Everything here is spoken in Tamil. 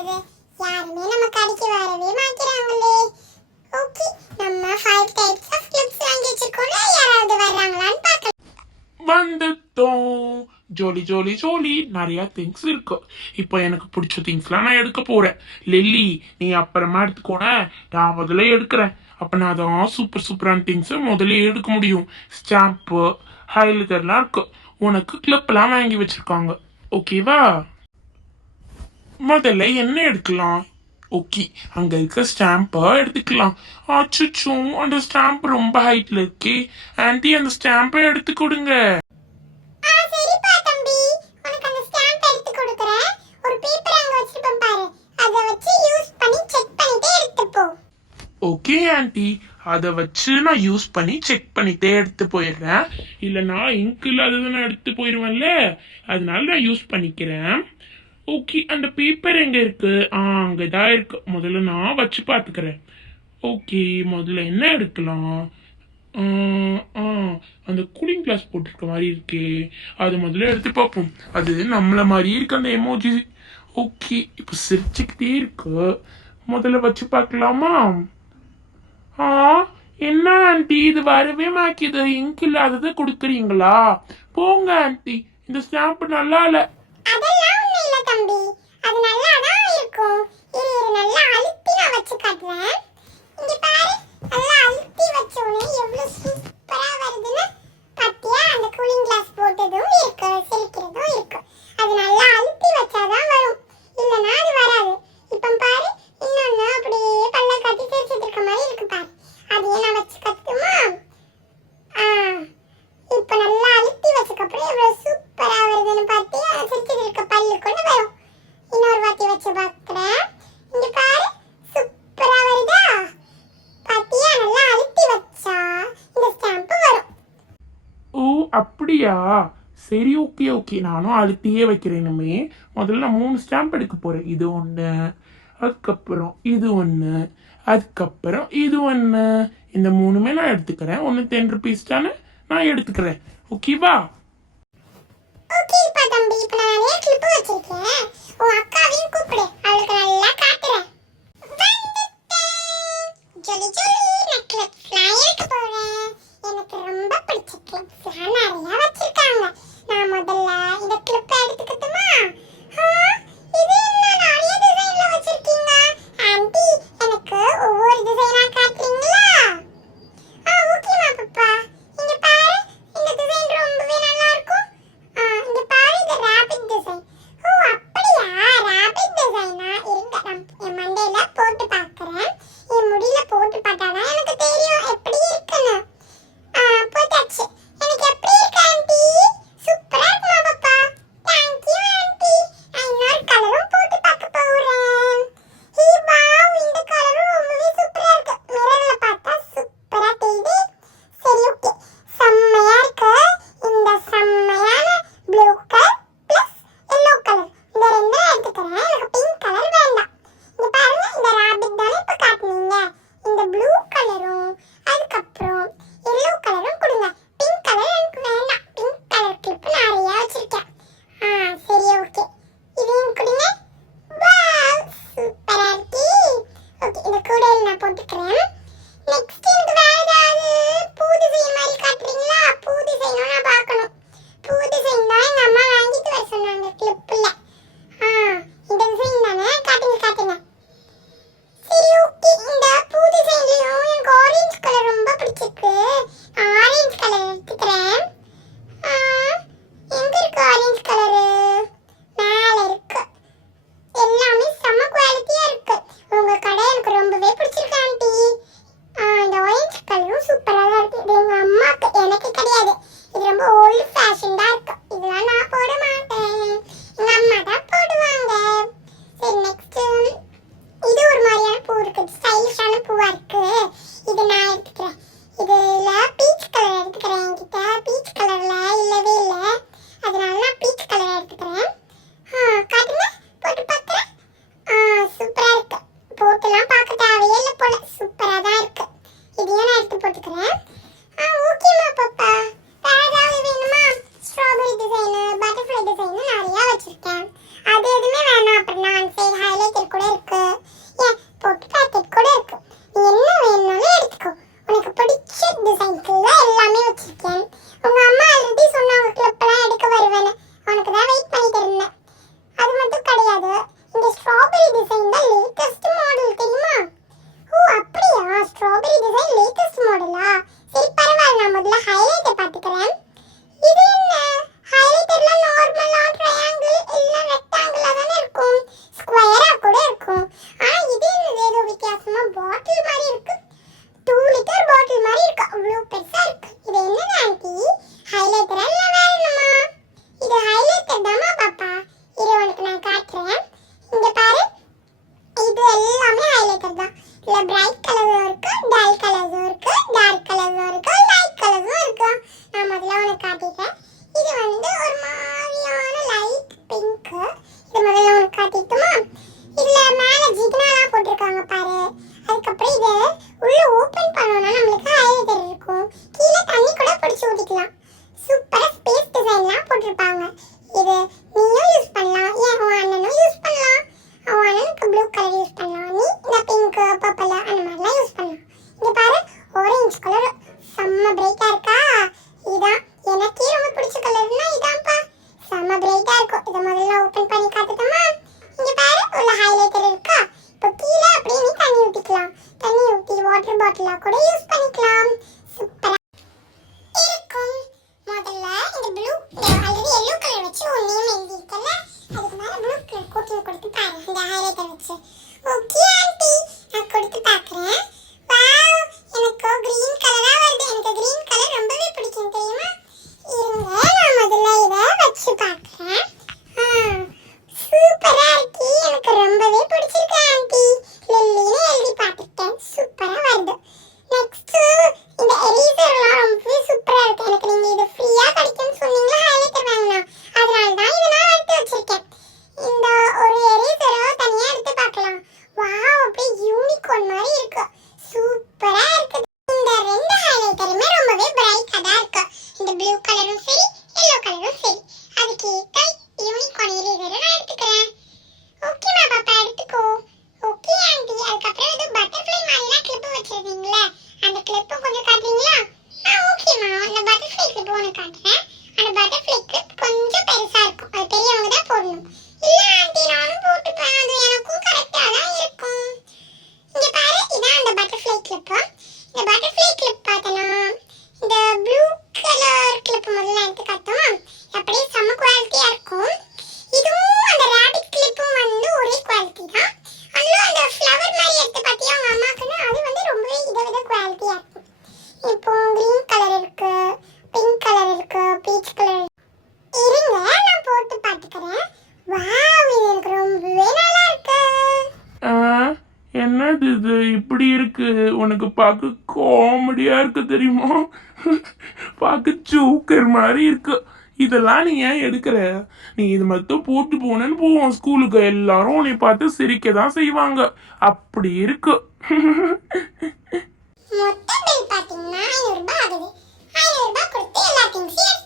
பண்றது? யாருமே நம்ம கடைக்கு வரவே மாட்டேறாங்களே. ஓகே, நம்ம 5 டைப்ஸ் ஆஃப் கிளிப்ஸ் வாங்கி வச்சிருக்கோம்ல, யாராவது வர்றாங்களான்னு பார்க்கலாம். வந்துட்டோம். ஜோலி ஜோலி ஜோலி, நிறைய திங்ஸ் இருக்கு. இப்போ எனக்கு பிடிச்ச திங்ஸ்லாம் நான் எடுக்க போறேன். லில்லி, நீ அப்புறமா எடுத்துக்கோன, நான் முதல்ல எடுக்கிறேன். அப்ப நான் தான் சூப்பர் சூப்பரான திங்ஸ் முதல்ல எடுக்க முடியும். ஸ்டாம்ப்பு, ஹைலைட்டர்லாம் இருக்கு. உனக்கு கிளிப்லாம் வாங்கி வச்சிருக்காங்க. ஓகேவா? முதல்ல என்ன எடுக்கலாம்? ஓகே, அங்க இருக்க ஸ்டாம்பை எடுத்துக்கலாம். அச்சுச்சோ, அந்த ஸ்டாம்ப் ரொம்ப ஹைட்ல இருக்கே. ஆன்ட்டி, அந்த ஸ்டாம்பை எடுத்து கொடுங்க. சரிப்பா தம்பி, உனக்கு அந்த ஸ்டாம்ப் எடுத்து கொடுக்கறேன். ஒரு பேப்பர் அங்க வச்சிருப்பேன் பாரு, அத வச்சு யூஸ் பண்ணி செக் பண்ணிட்டே எடுத்து போ. ஓகே ஆன்ட்டி, அதை வச்சு நான் யூஸ் பண்ணி செக் பண்ணிட்டே எடுத்து போயிடுறேன். இல்லைனா இங்க் இல்லாததை நான் எடுத்து போயிடுவேன்ல, அதனால நான் யூஸ் பண்ணிக்கிறேன். ஓகே, அந்த பேப்பர் எங்க இருக்கு? அங்கதான் இருக்கு. முதல்ல நான் வச்சு பார்த்துக்கிறேன். ஓகே, முதல்ல என்ன எடுக்கலாம்? அந்த கூலிங் கிளாஸ் போட்டிருக்க மாதிரி இருக்கே, அது முதல்ல எடுத்து பார்ப்போம். அது நம்மள மாதிரி இருக்கு அந்த எமோஜி. ஓகே, இப்போ சிரிச்சுக்கிட்டே இருக்கு. முதல்ல வச்சு பார்க்கலாமா? என்ன ஆன்ட்டி, இது வரவே மாக்கிது. இங்க் இல்லாததை கொடுக்குறீங்களா? போங்க ஆன்ட்டி, இந்த ஸ்டாம்ப் நல்லா இல்லை. அதெல்லாம் ஒண்ணும் இல்ல தம்பி, அது நல்லா தான் இருக்கும். இரு நல்லா அழுத்தி நான் வச்சு காட்டுறேன். இங்க பாரு, நல்லா அழுத்தி வச்சோனே எவ்வளவு சூப்பரா வருதுன்னு பாத்தியா? அந்த கூலிங் கிளாஸ் போட்டதும் இருக்கு, சிரிக்கிறதும் இருக்கு. அது நல்லா அழுத்தி வச்சாதான் வரும், இல்லனா அது வராது. இப்போ பாரு, இன்னொன்னு அப்படியே பல்ல கட்டி சிரிச்சிட்டு இருக்க மாதிரி இருக்கு பாரு. அதையே நான் வச்சு காட்டுமா? இப்போ நல்லா அழுத்தி வச்சதுக்கு அப்புறம் எவ்வளவு சூப்பரா வருதுன்னு பாத்தியா? சிரிச்சிட்டு இருக்க பல்லு கொண்டு வரும். இன்னொரு வாட்டி வச்சு பார்க்கிறேன். இங்க பாரு, சூப்பரா வருதா? பாத்தியா? நல்லா அழுத்தி வச்சா இந்த ஸ்டாம்ப் வரும். ஓ, அப்படியா? சரி, ஓகே ஓகே, நானும் அழுத்தியே வைக்கிறேனுமே. முதல்ல நான் 3 ஸ்டாம்ப் எடுக்க போறேன். இது ஒன்று, அதுக்கப்புறம் இது ஒன்று, அதுக்கப்புறம் இது ஒன்று. இந்த 3மே நான் எடுத்துக்கிறேன். ஒன்று 10 rupees தானே, நான் எடுத்துக்கிறேன். ஓகேவா? ஓகேப்பா தம்பி, இப்போ நான் நிறைய கிளிப் வச்சிருக்கேன். உன் அக்காவையும் கூப்பிடு, அவளுக்கு நல்லா காட்டுறேன். ஜொலி ஜொலி, நான் கிளிப்ஸ்லாம் எடுக்க போறேன். எனக்கு ரொம்ப பிடிச்ச கிளிப்ஸ்லாம் நிறைய வச்சிருக்காங்க. நான் முதல்ல இந்த கிளிப் எடுத்துக்கட்டுமா? இது என்ன நிறைய டிசைன்ல வச்சிருக்கீங்க ஆன்ட்டி? எனக்கு ஒவ்வொரு டிசைனா காட்டுறீங்களா? ஓகேமா பாப்பா. இங்க பாரு, இந்த டிசைன் ரொம்பவே நல்லா இருக்கும். இங்க பாரு, இது ராபிட் டிசைன். ஓ அப்படியா, ராபிட் டிசைனா? இருங்க, நான் என் மண்டையில போட்டு பார்க்கறேன். என் முடியில போட்டு பார்த்தாதான் எனக்கு தெரியும் எப்படி இருக்குன்னு. போட்டாச்சு. எனக்கு எப்படி இருக்கு ஆன்ட்டி? சூப்பரா இருக்குமா பாப்பா? Thank you anti. நான் இன்னொரு கலரும் போட்டு பார்க்க போறேன். ஹே வாவ், இந்த கலரும் ரொம்பவே சூப்பரா இருக்கு. மிரர்ல பார்த்தா சூப்பரா தெரியுது. சரி, ஓகே, செம்மையா இருக்கு. இந்த செம்மையான blue colour plus yellow colour, இந்த ரெண்டும் எடுத்துக்கிறேன். எனக்கு பிங்க் கலர் வேண்டாம். இங்க பாருங்க, இந்த ராபிட் தானே இப்ப காட்டுனீங்க. இந்த ப்ளூ கலரும் அதுக்கப்புறம் எல்லோ கலரும் கொடுங்க. பிங்க் கலர் எனக்கு வேண்டாம். பிங்க் கலர் கிளிப் நிறைய வச்சிருக்கேன். சரி, ஓகே, இதையும் கொடுங்க. வாவ், சூப்பரா இருக்கு. ஓகே, இந்த கூடையில நான் போட்டுக்கிறேன். நெக்ஸ்ட் எனக்கு வேற ஏதாவது பூ டிசைன் மாதிரி காட்டுறீங்களா? பூ டிசைனும் நான் பார்க்கணும். பூ டிசைன் தான் எங்க அம்மா வாங்கிட்டு வர சொன்னாங்க கிளிப்ல. இந்த டிசைன் தானே, காட்டுங்க காட்டுங்க. சரி, ஓகே, இந்த பூ டிசைன்லயும் எனக்கு ஆரஞ்சு கலர் ரொம்ப பிடிச்சிருக்கு. ஆரஞ்சு கலர் எடுத்துக்கிறேன். எங்க இருக்கு ஆரஞ்சு கலரு? மேல இருக்கு. எல்லாமே செம்ம குவாலிட்டியா இருக்கு. உங்க கடை எனக்கு ரொம்பவே பிடிச்சிருக்கு ஆன்ட்டி. இந்த ஆரஞ்சு கலரும் சூப்பரா தான் இருக்கு. இது எங்க அம்மாக்கு, எனக்கு கிடையாது. இது ரொம்ப ஓல்டு ஃபேஷன்டா இருக்கு. இதெல்லாம் நான் போட மாட்டேன், எங்க அம்மா தான் போடுவாங்க. சரி, நெக்ஸ்ட் இது ஒரு மாதிரியான பூ இருக்கு, ஸ்டைலிஷான பூவா இருக்கு. இது நான் எடுத்துக்கிறேன். இதுல பீச் கலர் எடுத்துக்கிறேன். என்கிட்ட பீச் கலர்ல இல்லவே இல்லை, அதனால நான் பீச் கலர் எடுத்துக்கிறேன். காட்டுங்க, போட்டு பார்க்குறேன். சூப்பரா இருக்கு. போட்டுலாம் பார்க்க தேவையே இல்லை போல, சூப்பரா தான் இருக்கு. இதையும் நான் எடுத்து போட்டுக்கிறேன். ஓகேமா பாப்பா. வேற ஏதாவது வேணுமா? ஸ்ட்ராபெரி டிசைனு, பட்டர்ஃப்ளை டிசைனு நிறைய வச்சிருக்கேன். அது எதுவுமே வேணாம். அப்புறம் நான் சரி ஹைலைட்டர் கூட தான் வெயிட் பண்ணிட்டு இருந்தேன். அது மட்டும் கிடையாது, இந்த ஸ்ட்ராபெரி டிசைன் தான் லேட்டஸ்ட் மாடல் தெரியுமா? ஓ அப்படியா, ஸ்ட்ராபெரி டிசைன் லேட்டஸ்ட் மாடலா? சரி பரவாயில்ல, நான் முதல்ல ஹைலைட்டை பார்த்துக்கிறேன். இது என்ன ஹைலைட்டர்ல நார்மலா ட்ரையாங்கிள் இல்ல ரெக்டாங்கிளா தானே இருக்கும், ஸ்கொயரா கூட இருக்கும். ஆனா இது என்னது ஏதோ வித்தியாசமா பாட்டில் மாதிரி இருக்கு. 2 லிட்டர் பாட்டில் மாதிரி இருக்கு, அவ்வளவு பெருசா இருக்கு. இது என்னது ஆண்டி, ஹைலைட்டரா இல்ல வேற என்னமா? இது ஹைலைட்டர் தாமா பாப்பா, இரு உனக்கு நான் காட்டுறேன். இங்க பாரு, இது எல்லாமே ஹைலைட்டர் தான். இதுல பிரைட் கலர்ஸும் இருக்கு, டல் கலர்ஸும் இருக்கு, டார்க் கலர்ஸும் இருக்கு, லைட் கலர்ஸும் இருக்கு. நான் முதல்ல உனக்கு காட்டிட்டேன். இது வந்து ஒரு மாதிரியான லைட் பிங்க். இது முதல்ல உனக்கு காட்டிட்டுமா? இதுல மேல ஜிக்னாலாம் போட்டிருக்காங்க பாரு. அதுக்கப்புறம் இது உள்ள ஓபன் பண்ணோம்னா நம்மளுக்கு ஹைலைட்டர் இருக்கும். கீழே தண்ணி கூட பிடிச்சி ஊத்திக்கலாம். சூப்பரா ஸ்பேஸ் டிசைன்லாம் போட்டிருப்பாங்க. இது நீயும் யூஸ் பண்ணலாம், ஏன் உன் அண்ணனும் யூஸ் பண்ணலாம். அவன் அண்ணனுக்கு ப்ளூ கலர் யூஸ் பண்ணலாம், நீ இந்த பிங்க் பர்பிள் அந்த மாதிரிலாம் யூஸ் பண்ணலாம். இங்க பாரு, ஆரஞ்சு கலர் செம்ம பிரைட்டா இருக்கா? இதான் எனக்கே ரொம்ப பிடிச்ச கலர்னா இதான்ப்பா, செம்ம பிரைட்டா இருக்கும். இதை முதல்ல ஓபன் பண்ணி காட்டுதமா? இங்க பாரு, உள்ள ஹைலைட்டர் இருக்கா? இப்போ கீழே அப்படியே நீ தண்ணி ஊத்திக்கலாம். தண்ணி ஊத்தி வாட்டர் பாட்டிலா கூட யூஸ் பண்ணிக்கலாம். சூப்பரா இருக்கும். முதல்ல இந்த ப்ளூ ஆல்ரெடி எல்லோ கலர் வச்சு ஒரு நேம் எழுதி இருக்கல, அதுக்கு மேல ப்ளூ கலர் கோட்டிங் கொடுத்து பாரு இந்த ஹைலைட்டர் வச்சு. ஓகே ஆண்டி, நான் கொடுத்து பார்க்கறேன். வாவ், எனக்கு கிரீன் கலரா வருது. எனக்கு கிரீன் கலர் ரொம்பவே பிடிக்கும் தெரியுமா? இருங்க நான் முதல்ல இதை வச்சு பார்க்கறேன். சூப்பரா இருக்கு, எனக்கு ரொம்பவே பிடிச்சிருக்கு ஆண்டி. லில்லின்னு எழுதி பார்த்துட்டேன், சூப்பரா வருது. நெக்ஸ்ட் இந்த எரேசர்லாம் ரொம்பவே சூப்பரா இருக்கு. எனக்கு நீங்க இது ஃப்ரீயா கிடைக்கும்னு சொன்னீங்களா ஹைலைட்டர் வாங்கினா, அதனால தான் இதை நான் எடுத்து வச்சிருக்கேன். இந்த ஒரு எரேசரை தனியா எடுத்து பார்க்கலாம். வாவ், அப்படியே யூனிகார்ன் மாதிரி இருக்கு, சூப்பரா இருக்கு. இந்த ரெண்டு ஹைலைட்டருமே ரொம்பவே பிரைட்டா தான் இருக்கு. இந்த ப்ளூ கலரும் சரி எல்லோ கலரும் சரி, அதுக்கு ஏத்த யூனிகார்ன் எரேசரை நான் எடுத்துக்கிறேன். ஓகேமா பாப்பா, எடுத்துக்கோ. ஓகே ஆண்டி, அதுக்கப்புறம் இது பட்டர்ஃப்ளை மாதிரிலாம் கிளிப் வச்சிருந்தீங்களே, அந்த கிளிப்பும் கொஞ்சம் காட்டுறீங்களா? ஓகேமா, அந்த பட்டர்ஃப்ளை கிளிப் ஒன்று காட்டுறேன். அந்த பட்டர்ஃப்ளை கிளிப் கொஞ்சம் பெருசா இருக்கும், அது பெரியவங்க தான் போடணும். இல்ல ஆண்டி, நானும் போட்டுப்பேன், அது எனக்கும் கரெக்டா தான் இருக்கும். இங்க பாரு, இதான் அந்த பட்டர்ஃப்ளை கிளிப். இந்த பட்டர்ஃப்ளை கிளிப் பார்த்தனா இந்த ப்ளூ கலர் கிளிப் முதல்ல எடுத்து காட்டுமா? அப்படியே செம்ம குவாலிட்டியா இருக்கும். இதுவும் அந்த ராபிட் கிளிப்பும் வந்து ஒரே குவாலிட்டி தான். அதுல அந்த ஃப்ளவர் மாதிரி எடுத்து பார்த்தியா உங்க அம்மாக்குன்னு, அது வந்து ரொம்பவே இதை விட குவாலிட்டியா இருக்கும். இப்போ கிரீன் கலர் இருக்கு, பிங்க் கலர் இருக்கு, பீச் கலர். இருங்க நான் போட்டு பார்த்துக்கிறேன். வாவ், இது எனக்கு ரொம்பவே நல்லா இருக்கு. என்னது இது இப்படி இருக்கு? உனக்கு பார்க்க காமெடியா இருக்கு தெரியுமா? பார்க்க ஜோக்கர் மாதிரி இருக்கு. இதெல்லாம் நீ ஏன் எடுக்கிற? நீ இது மட்டும் போட்டு போனேன்னு போவோம் ஸ்கூலுக்கு, எல்லாரும் உன்னை பார்த்து சிரிக்க தான் செய்வாங்க. அப்படி இருக்கு. மொத்த பில் பாத்தீங்கன்னா 500 ரூபாய் ஆகுது. 500 ரூபாய் கொடுத்து எல்லா திங்ஸையும்